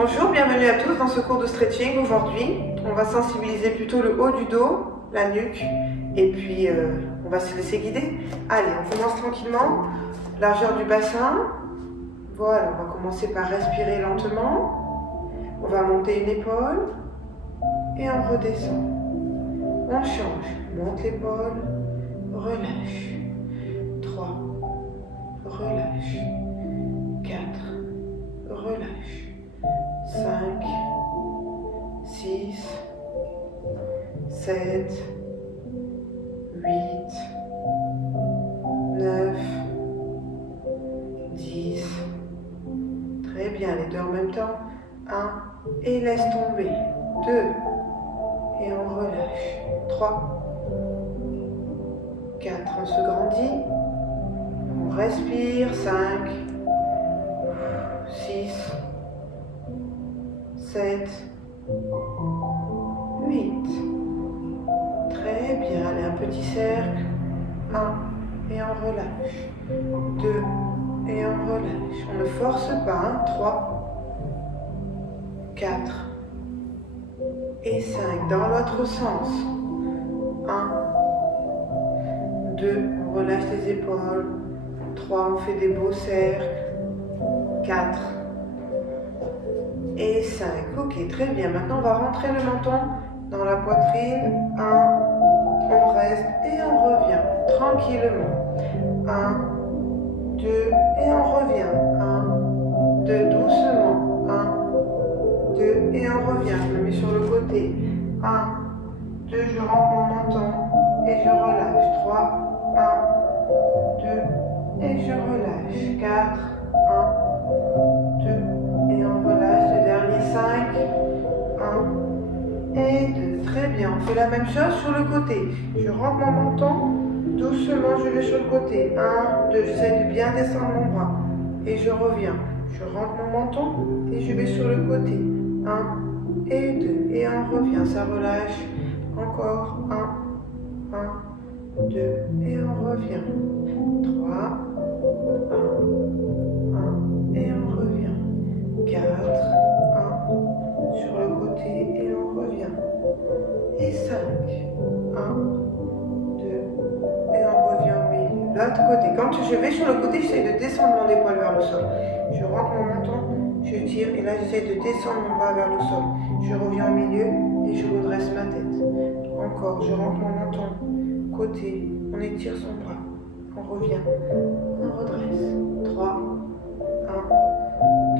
Bonjour, bienvenue à tous dans ce cours de stretching. Aujourd'hui, on va sensibiliser plutôt le haut du dos, la nuque, et puis on va se laisser guider. Allez, on commence tranquillement. Largeur du bassin. Voilà, on va commencer par respirer lentement. On va monter une épaule et on redescend. On change. Monte l'épaule, relâche. 3, relâche. 4, relâche. 5, 6, 7, 8, 9, 10. Très bien, les deux en même temps. 1, et laisse tomber. 2, et on relâche. 3, 4, on se grandit. On respire. 5, 6, 7, 8. Très bien. Allez, un petit cercle. 1, et on relâche. 2, et on relâche. On ne force pas. 3, 4 et 5. Dans l'autre sens. 1, 2, on relâche les épaules. 3, on fait des beaux cercles. 4 et 5. Ok, très bien. Maintenant, on va rentrer le menton dans la poitrine. 1, on reste et on revient tranquillement. 1, 2, et on revient. 1, 2, doucement. 1, 2, et on revient. Je me mets sur le côté. 1, 2, je rentre mon menton et je relâche. 3, 1, 2, et je relâche. 4, 1, 2, et on relâche. Le dernier 5, 1 et 2. Très bien, on fait la même chose sur le côté. Je rentre mon menton, doucement je vais sur le côté. 1, 2, j'essaie de bien descendre mon bras. Et je reviens. Je rentre mon menton et je vais sur le côté. 1 et 2. Et on revient, ça relâche. Encore 1, 1, 2. Et on revient. 3, 1, et on revient. 4, 1, sur le côté et on revient. Et 5, 1, 2, et on revient au milieu. L'autre côté. Quand je vais sur le côté, j'essaie de descendre mon épaule vers le sol. Je rentre mon menton, je tire et là j'essaie de descendre mon bras vers le sol. Je reviens au milieu et je redresse ma tête. Encore, je rentre mon menton, côté, on étire son bras. On revient, on redresse. 3, 1,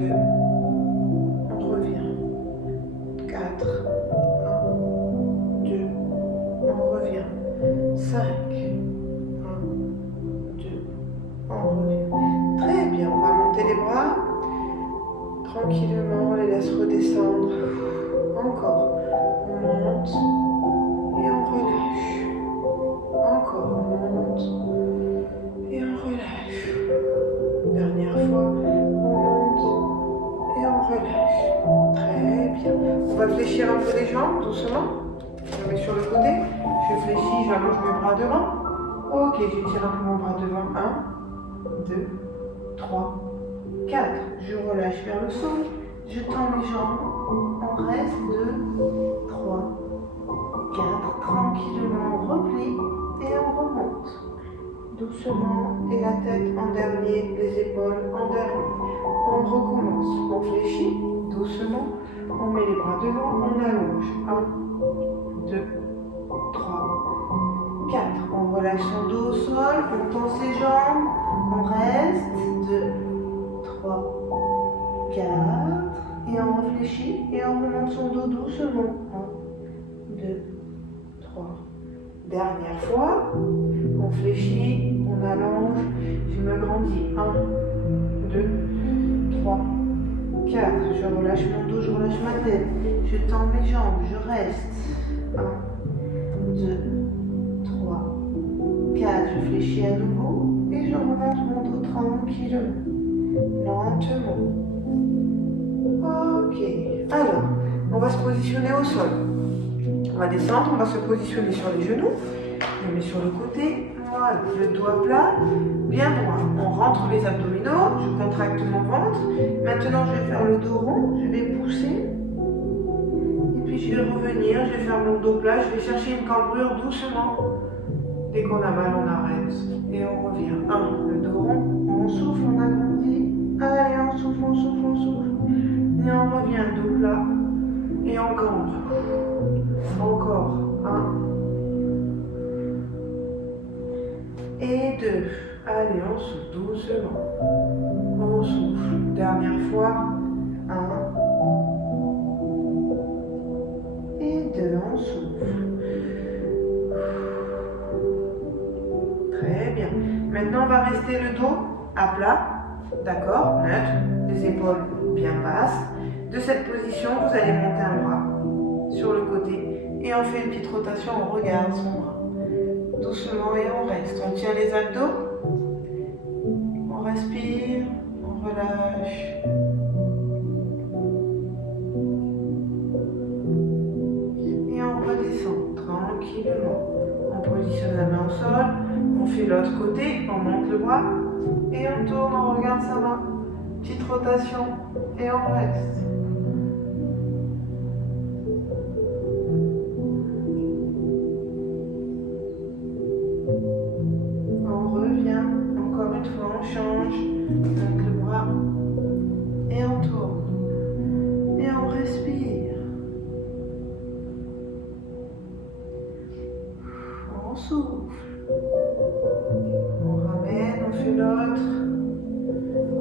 2, on revient. 4, 1, 2, on revient. 5, 1, 2, on revient. Très bien, on va monter les bras. Tranquillement, on les laisse redescendre. Encore, on monte et on relâche. Encore, on monte et on relâche. Dernière fois, on monte et on relâche. Très bien. On va fléchir un peu les jambes, doucement. Je mets sur le côté. Je fléchis, j'allonge mes bras devant. Ok, j'étire un peu mon bras devant. 1, 2, 3, 4. Je relâche vers le sol. Je tends mes jambes. On reste. 2, 3, 4. Tranquillement, on replie et on remonte. Doucement. Et la tête en dernier, les épaules en dernier. On recommence. On fléchit doucement. On met les bras devant. On allonge. 1, 2, 3, 4. On relâche son dos au sol. On tend ses jambes. On reste. 2, 3, 4. Et on réfléchit et on remonte son dos doucement. 1, 2, 3. Dernière fois. On fléchit, on allonge. Je me grandis. 1, 2, 3, 4. Je relâche mon dos, je relâche ma tête. Je tends mes jambes, je reste. 1, 2, 3, 4. Je fléchis à nouveau et je remonte mon dos tranquillement. Lentement. Ok. Alors, on va se positionner au sol. On va descendre, on va se positionner sur les genoux. Je mets sur le côté. Voilà, le dos à plat, bien droit. On rentre les abdominaux, je contracte mon ventre. Maintenant, je vais faire le dos rond, je vais pousser. Et puis, je vais revenir, je vais faire mon dos plat, je vais chercher une cambrure doucement. Dès qu'on a mal, on arrête. Et on revient. 1, le dos rond, on souffle, on agrandit. Allez, on souffle, on souffle, on souffle. Et on revient, dos plat. Et on cambre. Encore. 1. Et 2. Allez, on souffle doucement. On souffle. Dernière fois. 1. Et 2. On souffle. Très bien. Maintenant, on va rester le dos à plat. D'accord? Neutre. Les épaules bien basses. De cette position, vous allez monter un bras sur le côté. Et on fait une petite rotation. On regarde son bras. Doucement et on reste. On tient les abdos. On respire. On relâche. Et on redescend tranquillement. On positionne la main au sol. On fait l'autre côté. On monte le bras. Et on tourne. On regarde sa main. Petite rotation. Et on reste. On change avec le bras et on tourne et on respire, on souffle, on ramène, on fait l'autre,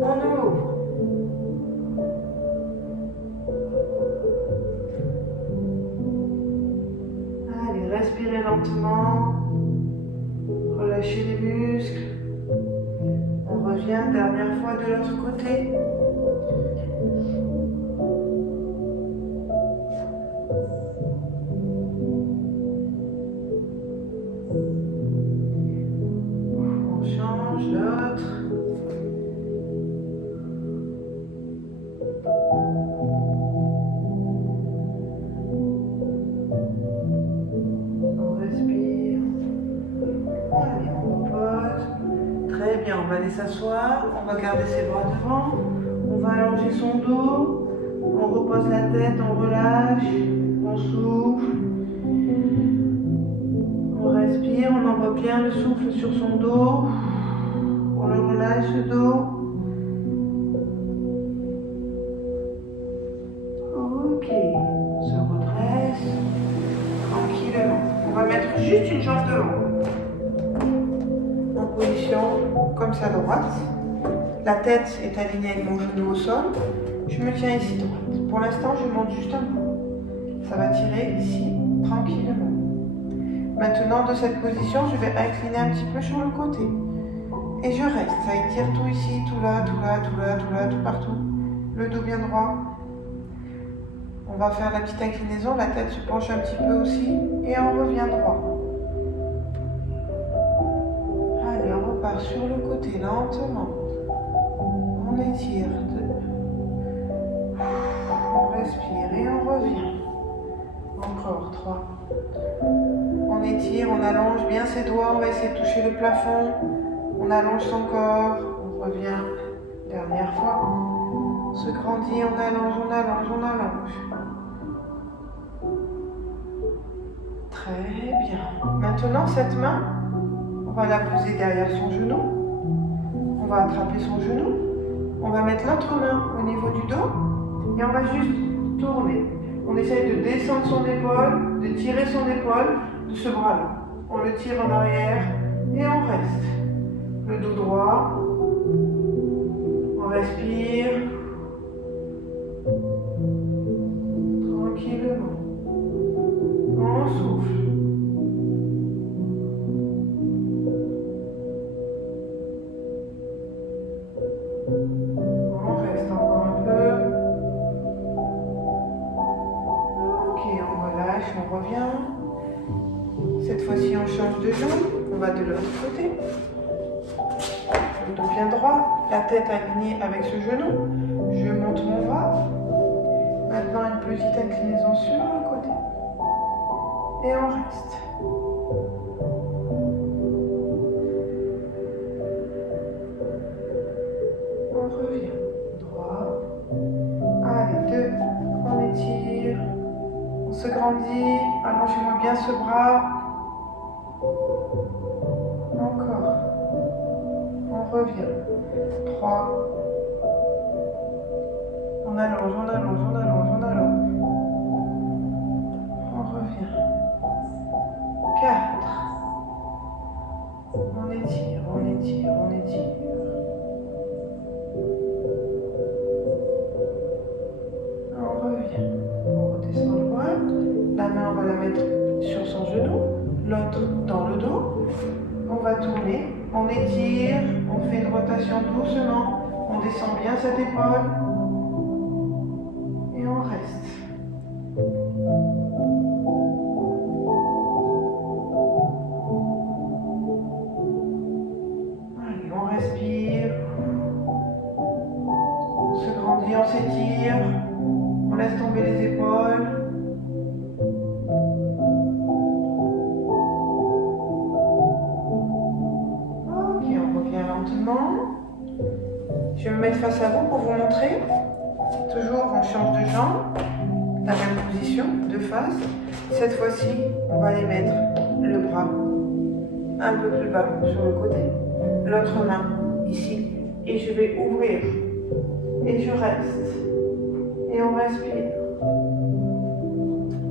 on ouvre, allez, respirez lentement, relâchez les muscles. On revient, dernière fois de l'autre côté. On change l'autre. On respire. Allez, on repose. Très bien, on va aller s'asseoir, on va garder ses bras devant, on va allonger son dos, on repose la tête, on relâche, on souffle, on respire, on envoie bien le souffle sur son dos, on le relâche le dos. Ok, on se redresse tranquillement. On va mettre juste une jambe devant. Position comme ça droite. La tête est alignée avec mon genou au sol. Je me tiens ici droite. Pour l'instant, je monte juste un peu. Ça va tirer ici tranquillement. Maintenant, de cette position, je vais incliner un petit peu sur le côté. Et je reste. Ça étire tout ici, tout là, tout là, tout là, tout là, tout partout. Le dos bien droit. On va faire la petite inclinaison. La tête se penche un petit peu aussi. Et on revient droit. On part sur le côté lentement. On étire. On respire et on revient. Encore 3. On étire, on allonge bien ses doigts. On va essayer de toucher le plafond. On allonge son corps. On revient. Dernière fois. On se grandit, on allonge, on allonge, on allonge. Très bien. Maintenant, cette main, on va la poser derrière son genou. On va attraper son genou. On va mettre l'autre main au niveau du dos. Et on va juste tourner. On essaye de descendre son épaule, de tirer son épaule de ce bras-là. On le tire en arrière et on reste. Le dos droit. On respire. Tranquillement. On souffle. On reste encore un peu. Ok, on relâche, on revient. Cette fois-ci, on change de jambe. On va de l'autre côté. Le dos bien droit, la tête alignée avec ce genou. Je monte mon bras. Maintenant, une petite inclinaison sur le côté. Et on reste. s'agrandit. Allongez-moi bien ce bras. Encore. On revient. 3. On allonge, on allonge, on allonge, on allonge. On revient. 4. On étire, on étire, on étire. On revient. On redescend le bras. La main, on va la mettre sur son genou. L'autre dans le dos. On va tourner. On étire. On fait une rotation doucement. On descend bien cette épaule. Et on reste. Allez, on respire. On se grandit, on s'étire. On laisse tomber les épaules. Ok, on revient lentement. Je vais me mettre face à vous pour vous montrer. Toujours, on change de jambe. La même position, de face. Cette fois-ci, on va aller mettre le bras un peu plus bas sur le côté. L'autre main ici. Et je vais ouvrir. Et je reste. Et on respire.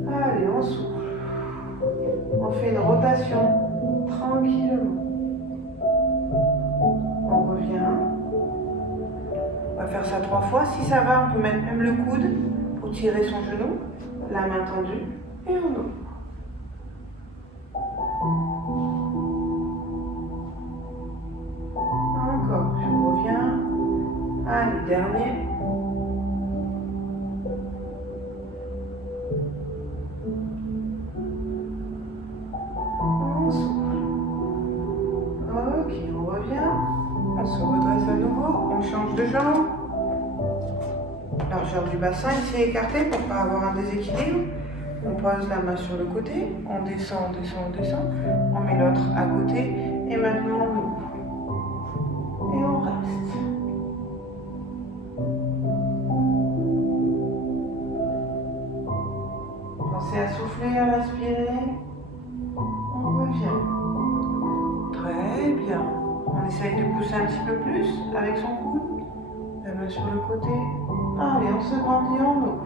Allez, on souffle. On fait une rotation tranquillement. On revient. On va faire ça 3 fois. Si ça va, on peut mettre même le coude pour tirer son genou. La main tendue. Et on ouvre. Encore, je reviens. Allez, dernier. On souffle. Ok, on revient. On se redresse à nouveau. On change de jambe. Largeur du bassin ici écarté pour ne pas avoir un déséquilibre. On pose la main sur le côté. On descend, on descend, on descend. On met l'autre à côté. Et maintenant on ouvre. Et on reste. Pensez à souffler, à respirer. On revient. Très bien. On essaye de pousser un petit peu plus avec son coude. La main sur le côté. Allez, on se grandit, on ouvre.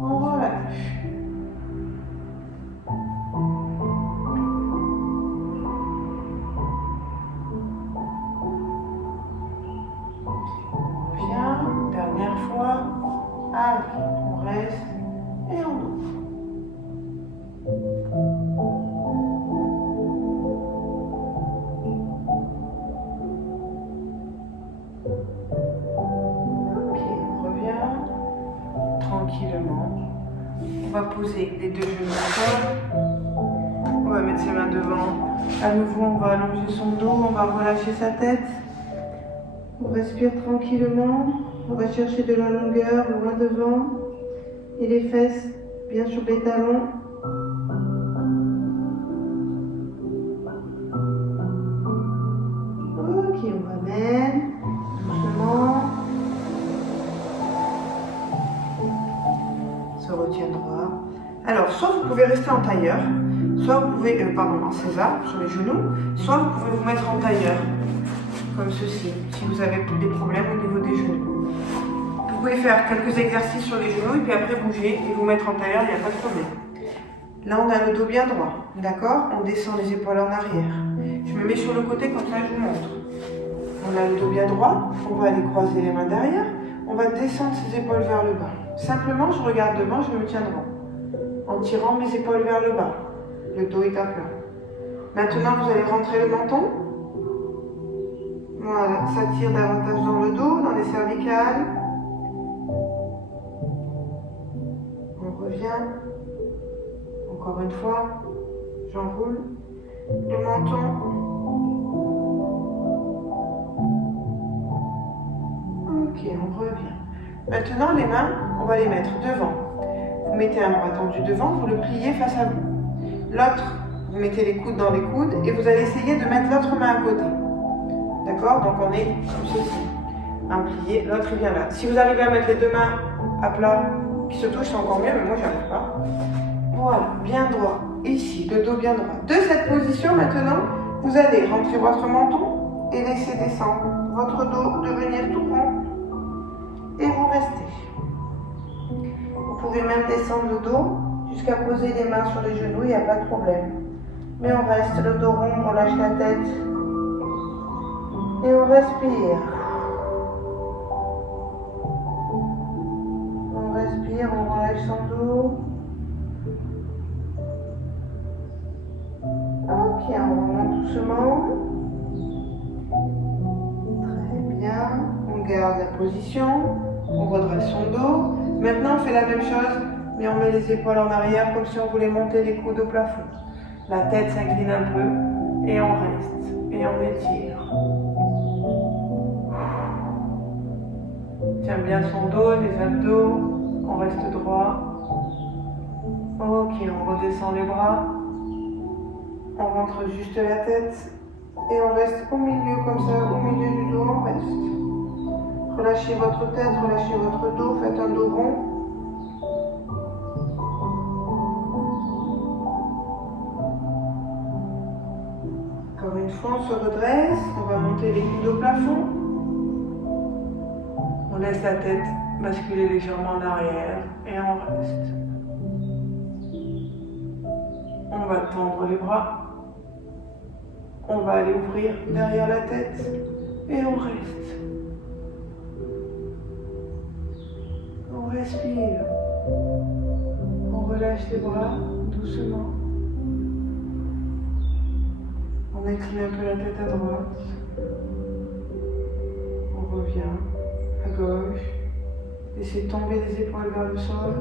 On relâche. On revient. Dernière fois. Allez, on reste. Et on ouvre. Tranquillement. On va poser les deux genoux au sol. On va mettre ses mains devant. À nouveau, on va allonger son dos. On va relâcher sa tête. On respire tranquillement. On va chercher de la longueur loin devant. Et les fesses bien sur les talons. Ok, on ramène. Doucement. Se retient droit. Alors, soit vous pouvez rester en tailleur, soit vous pouvez, en César, sur les genoux, soit vous pouvez vous mettre en tailleur, comme ceci, si vous avez des problèmes au niveau des genoux. Vous pouvez faire quelques exercices sur les genoux et puis après bouger et vous mettre en tailleur, il n'y a pas de problème. Là, on a le dos bien droit, d'accord? On descend les épaules en arrière. Je me mets sur le côté, comme ça je vous montre. On a le dos bien droit, on va aller croiser les mains derrière, on va descendre ses épaules vers le bas. Simplement, je regarde devant, je me tiens droit. En tirant mes épaules vers le bas. Le dos est à plat. Maintenant, vous allez rentrer le menton. Voilà, ça tire davantage dans le dos, dans les cervicales. On revient. Encore une fois, j'enroule. Le menton. Ok, on revient. Maintenant, les mains, on va les mettre devant. Vous mettez un bras tendu devant, vous le pliez face à vous. L'autre, vous mettez les coudes dans les coudes et vous allez essayer de mettre l'autre main à côté. D'accord? Donc on est comme ceci. Un plié, l'autre il vient là. Si vous arrivez à mettre les deux mains à plat, qui se touchent, c'est encore mieux, mais moi, j'arrive pas. Voilà, bien droit. Ici, le dos bien droit. De cette position, maintenant, vous allez rentrer votre menton et laisser descendre votre dos, devenir tout rond. Et vous restez. Vous pouvez même descendre le dos jusqu'à poser les mains sur les genoux, il n'y a pas de problème. Mais on reste le dos rond, on lâche la tête. Et on respire. On respire, on relâche son dos. Ok, on remonte doucement. Très bien. On garde la position. On redresse son dos. Maintenant, on fait la même chose, mais on met les épaules en arrière comme si on voulait monter les coudes au plafond. La tête s'incline un peu et on reste. Et on étire. Tient bien son dos, les abdos. On reste droit. Ok, on redescend les bras. On rentre juste la tête. Et on reste au milieu comme ça, au milieu du dos, on reste. Relâchez votre tête, relâchez votre dos, faites un dos rond. Encore une fois, on se redresse, on va monter les coudes au plafond. On laisse la tête basculer légèrement en arrière et on reste. On va tendre les bras. On va aller ouvrir derrière la tête et on reste. On respire. On relâche les bras doucement. On incline un peu la tête à droite. On revient à gauche. Laissez tomber les épaules vers le sol.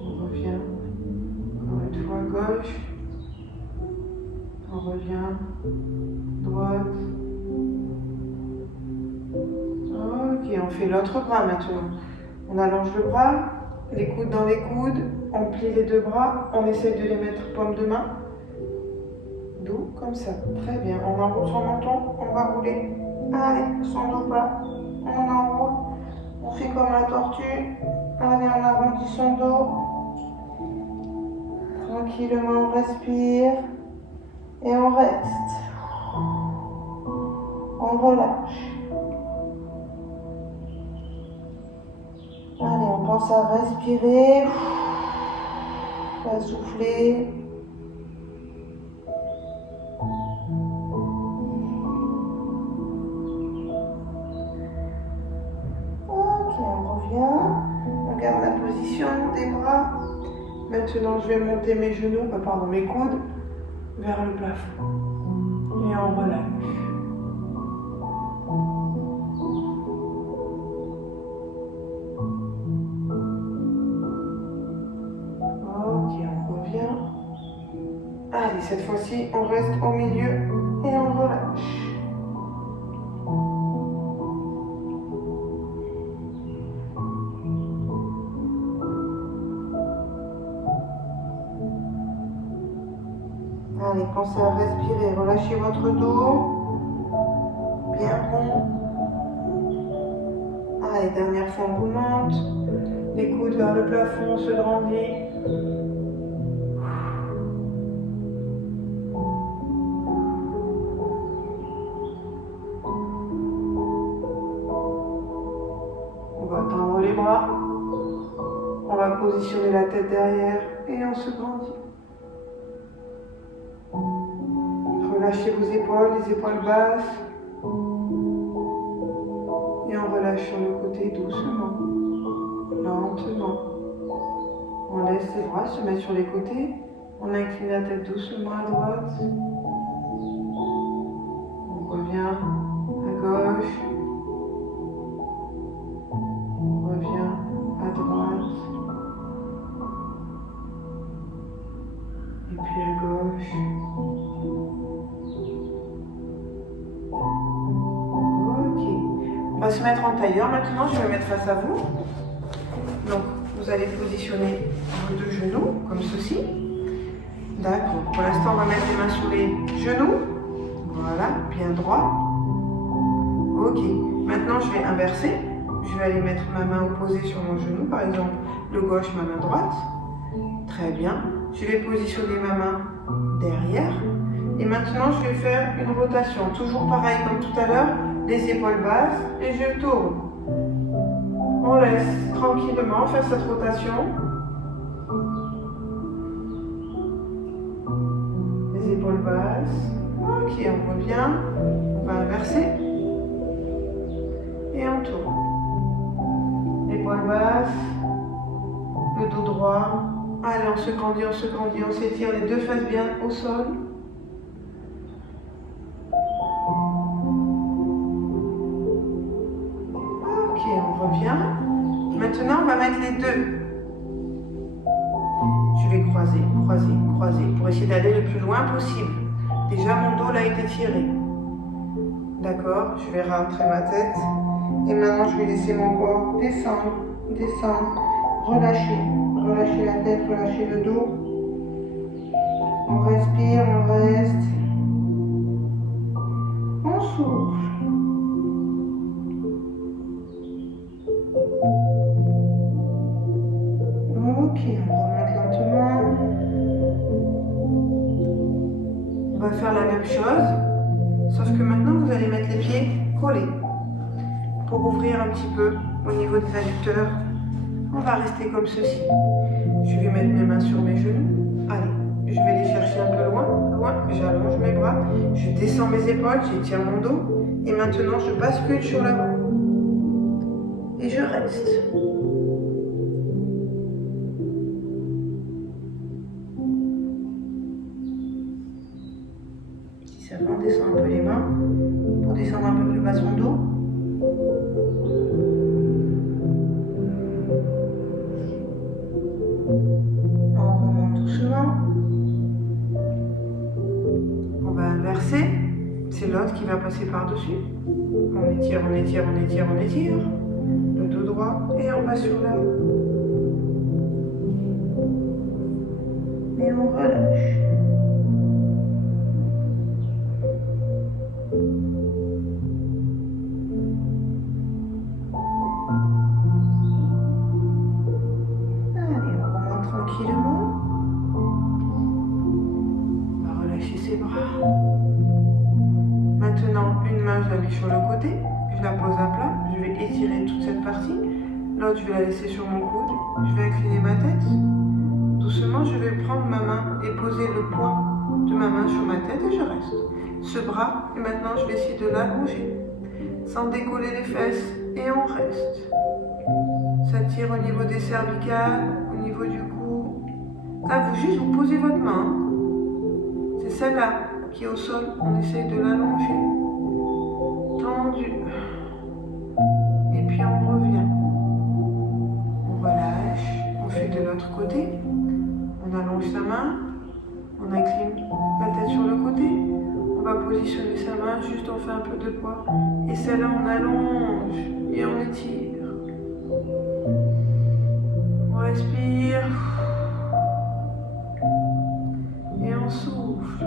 On revient encore une fois à gauche. On revient droite. Ok, on fait l'autre bras maintenant. On allonge le bras, les coudes dans les coudes, on plie les deux bras, on essaie de les mettre paume de main. Doux, comme ça. Très bien. On enroule son menton, on va rouler. Allez, son dos plat. On enroule. On fait comme la tortue. Allez, on arrondit son dos. Tranquillement, on respire. Et on reste. On relâche. Allez, on pense à respirer. À souffler. Ok, on revient. On garde la position des bras. Maintenant, je vais monter mes genoux, mes coudes vers le plafond. Et on relâche. Ok, on revient. Allez, cette fois-ci, on reste au milieu et on relâche. Allez, pensez à respirer, relâchez votre dos, bien rond. Allez, dernière fois, on remonte, les coudes vers le plafond, on se grandit. On va tendre les bras, on va positionner la tête derrière et on se grandit. Relâchez vos épaules, les épaules basses. Et on relâche sur le côté doucement, lentement. On laisse les bras se mettre sur les côtés. On incline la tête doucement à droite. On revient à gauche. On revient à droite. Et puis à gauche. On va se mettre en tailleur. Maintenant, je vais me mettre face à vous. Donc, vous allez positionner vos deux genoux, comme ceci. D'accord. Pour l'instant, on va mettre les mains sur les genoux. Voilà, bien droit. Ok. Maintenant, je vais inverser. Je vais aller mettre ma main opposée sur mon genou, par exemple le gauche, ma main droite. Très bien. Je vais positionner ma main derrière. Et maintenant, je vais faire une rotation. Toujours pareil comme tout à l'heure, les épaules basses et je tourne. On laisse tranquillement faire cette rotation. Les épaules basses. Ok, on revient. On va inverser. Et on tourne. Épaules basses. Le dos droit. Allez, on se grandit, on s'étire les deux faces bien au sol. Ok, on revient. Maintenant, on va mettre les deux. Je vais croiser, croiser, croiser pour essayer d'aller le plus loin possible. Déjà, mon dos là a été tiré. D'accord, je vais rentrer ma tête. Et maintenant, je vais laisser mon corps descendre, descendre, relâcher. Relâcher la tête, relâcher le dos. On respire, on reste. On souffle. Ok, on remonte lentement. On va faire la même chose, sauf que maintenant vous allez mettre les pieds collés pour ouvrir un petit peu au niveau des adducteurs. On va rester comme ceci. Je vais mettre mes mains sur mes genoux. Allez, je vais les chercher un peu loin, loin. J'allonge mes bras, je descends mes épaules, j'étire mon dos. Et maintenant, je bascule sur l'avant. Et je reste. Si ça va, on descend un peu les mains pour descendre un peu plus bas son dos. On va inverser, c'est l'autre qui va passer par-dessus. On étire, on étire, on étire, on étire. Le dos droit et on va sur l'avant. Et on relâche. Allez, on remonte tranquillement. Ses bras. Maintenant, une main, je la mets sur le côté, je la pose à plat, je vais étirer toute cette partie. L'autre, je vais la laisser sur mon coude, je vais incliner ma tête. Doucement, je vais prendre ma main et poser le poids de ma main sur ma tête et je reste. Ce bras, et maintenant, je vais essayer de l'allonger sans décoller les fesses et on reste. Ça tire au niveau des cervicales, au niveau du cou. Là, vous posez votre main. C'est celle-là qui est au sol, on essaye de l'allonger. Tendu. Et puis on revient. On relâche, on fait de l'autre côté. On allonge sa main, on incline la tête sur le côté. On va positionner sa main, juste on fait un peu de poids. Et celle-là on allonge et on étire. On respire. Et on souffle.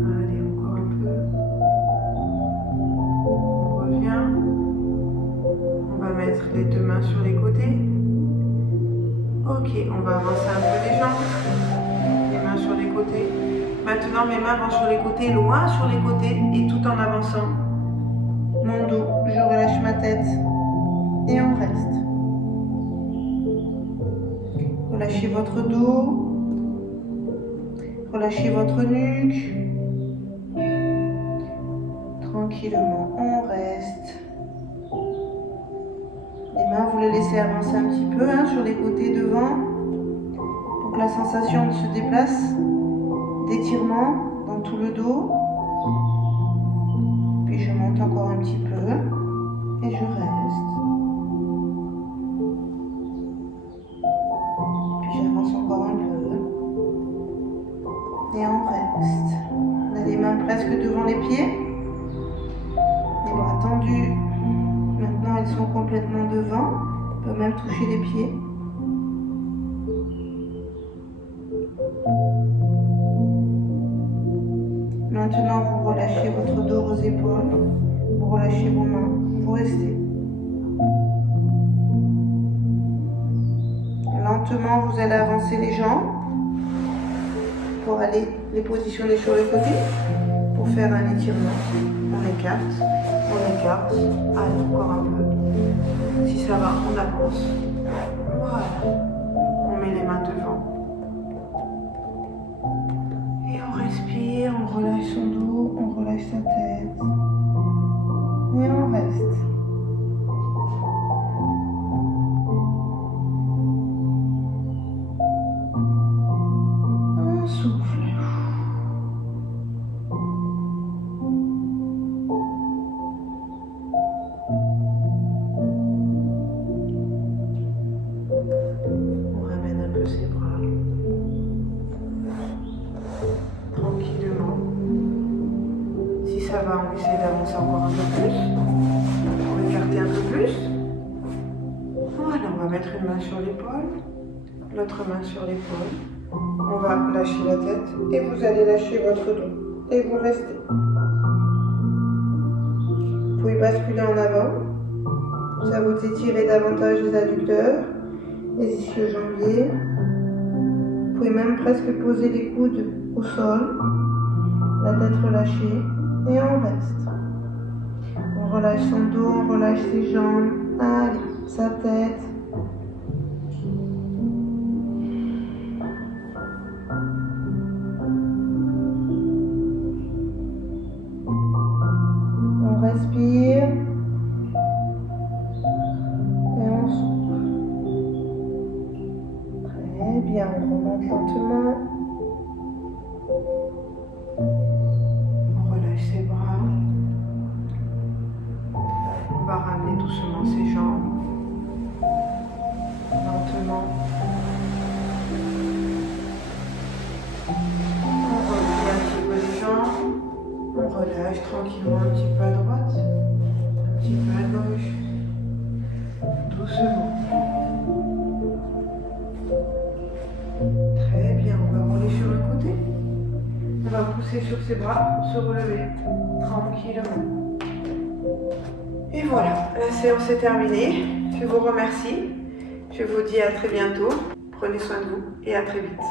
Allez, encore un peu. On revient. On va mettre les deux mains sur les côtés. Ok, on va avancer un peu les jambes. Les mains sur les côtés. Maintenant, mes mains vont sur les côtés, loin sur les côtés, et tout en avançant. Mon dos, je relâche ma tête. Et on reste. Relâchez votre dos, relâchez votre nuque. Tranquillement, on reste. Les mains, vous les laissez avancer un petit peu sur les côtés devant pour que la sensation se déplace d'étirement dans tout le dos. Puis je monte encore un petit peu et je reste. J'avance encore un peu. Et on reste. On a les mains presque devant les pieds. Les bras tendus. Maintenant, elles sont complètement devant. On peut même toucher les pieds. Maintenant, vous relâchez votre dos aux épaules, vous relâchez vos mains, vous restez. Lentement, vous allez avancer les jambes pour aller les positionner sur le côté, pour faire un étirement. On écarte, allez encore un peu. Si ça va, on avance. Voilà. On met les mains devant. Et on respire, on relâche son dos, on relâche sa tête. Et on reste. On souffle. On ramène un peu ses bras. Tranquillement. Si ça va, on essaie d'avancer encore un peu plus. Pour écarter un peu plus. Voilà, on va mettre une main sur l'épaule, l'autre main sur l'épaule. On va lâcher la tête et vous allez lâcher votre dos. Et vous restez. Vous pouvez basculer en avant. Ça vous étirer davantage les adducteurs, les ischio-jambiers. Vous pouvez même presque poser les coudes au sol, la tête relâchée, et on reste. On relâche son dos, on relâche ses jambes, allez, sa tête. On respire. Et on souffle. Très bien, on remonte lentement. On relâche ses bras. On va ramener doucement ses jambes. Lentement. On replie un petit peu les jambes. On relâche tranquillement un petit peu à droite, un petit peu à gauche. Doucement. Très bien, on va rouler sur le côté. On va pousser sur ses bras pour se relever tranquillement. Et voilà, la séance est terminée. Je vous remercie. Je vous dis à très bientôt. Prenez soin de vous et à très vite.